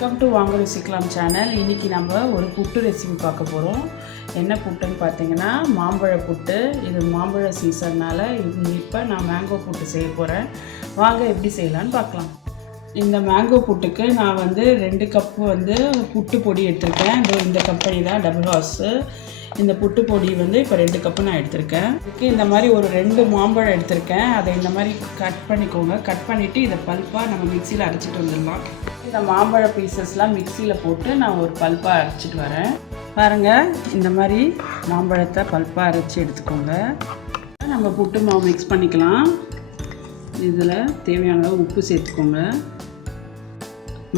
Welcome to வாங்கருச்சிக்கலாம் channel. இன்றைக்கி நம்ம ஒரு புட்டு ரெசிபி பார்க்க போகிறோம். என்ன புட்டுன்னு பார்த்தீங்கன்னா மாம்பழ புட்டு. இது மாம்பழ சீசன்னால் இப்போ நான் மேங்கோ புட்டு செய்ய போகிறேன். வாங்க எப்படி செய்யலான்னு பார்க்கலாம். இந்த மேங்கோ புட்டுக்கு நான் 2 கப்பு புட்டு பொடி எடுத்திருக்கேன். இந்த கம்பெனி தான் டபுள் ஹார்ஸு. இந்த புட்டு பொடி இப்போ 2 கப்பு நான் எடுத்திருக்கேன். இதுக்கு இந்த மாதிரி ஒரு 2 மாம்பழம் எடுத்திருக்கேன். அதை இந்த மாதிரி கட் பண்ணிக்கோங்க. கட் பண்ணிவிட்டு இதை பல்ப்பாக நம்ம மிக்சியில் அரைச்சிட்டு வந்துடலாம். இந்த மாம்பழ பீசஸ்லாம் மிக்சியில் போட்டு நான் ஒரு பல்ப்பாக அரைச்சிட்டு வரேன். பாருங்கள், இந்த மாதிரி மாம்பழத்தை பல்ப்பாக அரைச்சி எடுத்துக்கோங்க. நம்ம புட்டு மாவு மிக்ஸ் பண்ணிக்கலாம். இதில் தேவையான அளவு உப்பு சேர்த்துக்கோங்க.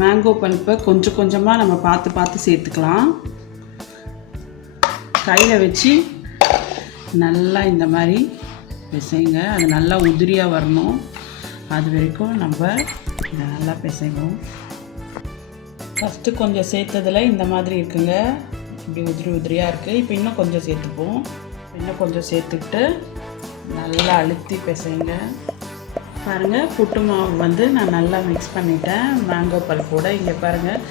மேங்கோ பல்ப்பை கொஞ்சம் கொஞ்சமாக நம்ம பார்த்து சேர்த்துக்கலாம். கையில் வச்சு நல்லா இந்த மாதிரி பிசைங்க. அது நல்லா உதிரியாக வரணும். அது வரைக்கும் நம்ம இதை நல்லா பிசைவோம். ஃபஸ்ட்டு கொஞ்சம் சேர்த்ததில் இந்த மாதிரி இருக்குங்க, இப்படி உதிரியாக இருக்குது. இப்போ இன்னும் கொஞ்சம் சேர்த்துப்போம். இன்னும் கொஞ்சம் சேர்த்துக்கிட்டு நல்லா அழுத்தி பிசைங்க. பாருங்கள், புட்டு மாவு நான் நல்லா மிக்ஸ் பண்ணிட்டேன் மேங்கோ பல்போட. இங்கே பாருங்கள்,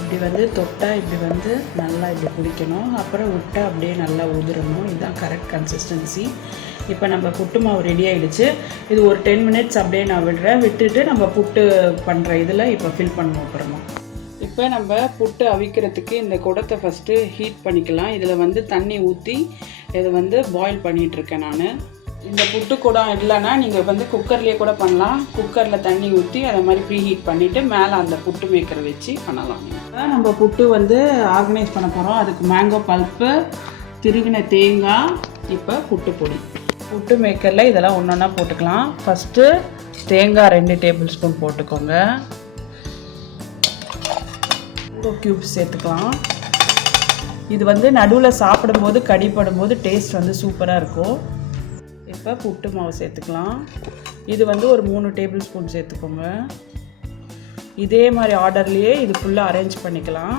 இப்படி தொட்டால் இப்படி நல்லா இப்படி பிடிக்கணும். அப்புறம் விட்டு அப்படியே நல்லா உதிரணும். இதுதான் கரெக்ட் கன்சிஸ்டன்சி. இப்போ நம்ம புட்டு மாவு ரெடி ஆகிடுச்சு. இது ஒரு 10 மினிட்ஸ் அப்படியே நான் விட்டுட்டு நம்ம புட்டு பண்ணுற இதில் இப்போ ஃபில் பண்ணுவோம். அப்புறமா இப்போ நம்ம புட்டு அவிக்கிறதுக்கு இந்த குடத்தை ஃபஸ்ட்டு ஹீட் பண்ணிக்கலாம். இதில் தண்ணி ஊற்றி இதை பாயில் பண்ணிகிட்ருக்கேன் நான். இந்த புட்டு குடம் இல்லைன்னா நீங்கள் குக்கர்லேயே கூட பண்ணலாம். குக்கரில் தண்ணி ஊற்றி அதை மாதிரி ப்ரீ ஹீட் பண்ணிவிட்டு மேலே அந்த புட்டு மேக்கரை வச்சு பண்ணலாம். நம்ம புட்டு ஆர்கனைஸ் பண்ண போகிறோம். அதுக்கு மேங்கோ பல்ப்பு, திருகின தேங்காய், இப்போ புட்டு பொடி. புட்டு மேக்கரில் இதெல்லாம் ஒன்று ஒன்றா போட்டுக்கலாம். ஃபஸ்ட்டு தேங்காய் 2 டேபிள் ஸ்பூன் போட்டுக்கோங்க. மேங்கோ க்யூப்ஸ் சேர்த்துக்கலாம். இது நடுவில் சாப்பிடும்போது கடிப்படும்போது டேஸ்ட் சூப்பராக இருக்கும். இப்போ புட்டு மாவு சேர்த்துக்கலாம். இது ஒரு 3 டேபிள் ஸ்பூன் சேர்த்துக்கோங்க. இதே மாதிரி ஆர்டர்லேயே இது ஃபுல்லாக அரேஞ்ச் பண்ணிக்கலாம்.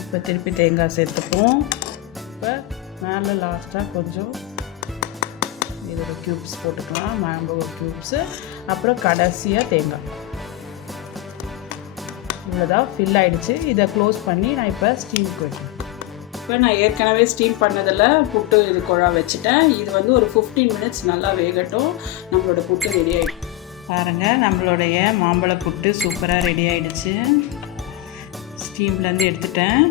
இப்போ திருப்பி தேங்காய் சேர்த்துப்போம். இப்போ மேலே லாஸ்ட்டாக கொஞ்சம் இதோட க்யூப்ஸ் போட்டுக்கலாம், மேங்கோ க்யூப்ஸு. அப்புறம் கடைசியாக தேங்காய். இவ்வளோதான், ஃபில் ஆகிடுச்சு. இதை க்ளோஸ் பண்ணி நான் இப்போ ஸ்டீமுக்கு வைக்கிறேன். இப்போ நான் ஏற்கனவே ஸ்டீம் பண்ணதில் புட்டு இது குழா வச்சுட்டேன். இது ஒரு 15 மினிட்ஸ் நல்லா வேகட்டும். நம்மளோட புட்டு ரெடி ஆகிடும். பாருங்கள், நம்மளுடைய மாம்பழ புட்டு சூப்பராக ரெடி ஆகிடுச்சு. ஸ்டீம்லேருந்து எடுத்துட்டேன்.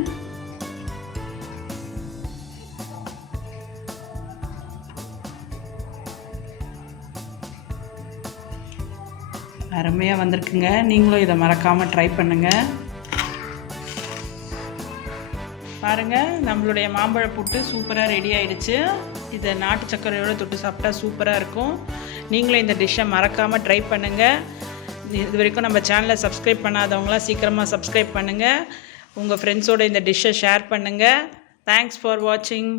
அருமையாக வந்திருக்குங்க. நீங்களும் இதை மறக்காமல் ட்ரை பண்ணுங்கள். பாருங்கள், நம்மளுடைய மாம்பழ புட்டு சூப்பராக ரெடி ஆகிடுச்சு. இதை நாட்டு சர்க்கரையோடு தொட்டு சாப்பிட்டா சூப்பராக இருக்கும். நீங்களும் இந்த டிஷ்ஷை மறக்காமல் ட்ரை பண்ணுங்கள். இது வரைக்கும் நம்ம சேனலை சப்ஸ்கிரைப் பண்ணாதவங்களாம் சீக்கிரமாக சப்ஸ்கிரைப் பண்ணுங்கள். உங்கள் ஃப்ரெண்ட்ஸோடு இந்த டிஷ்ஷை ஷேர் பண்ணுங்கள். தேங்க்ஸ் ஃபார் வாட்சிங்.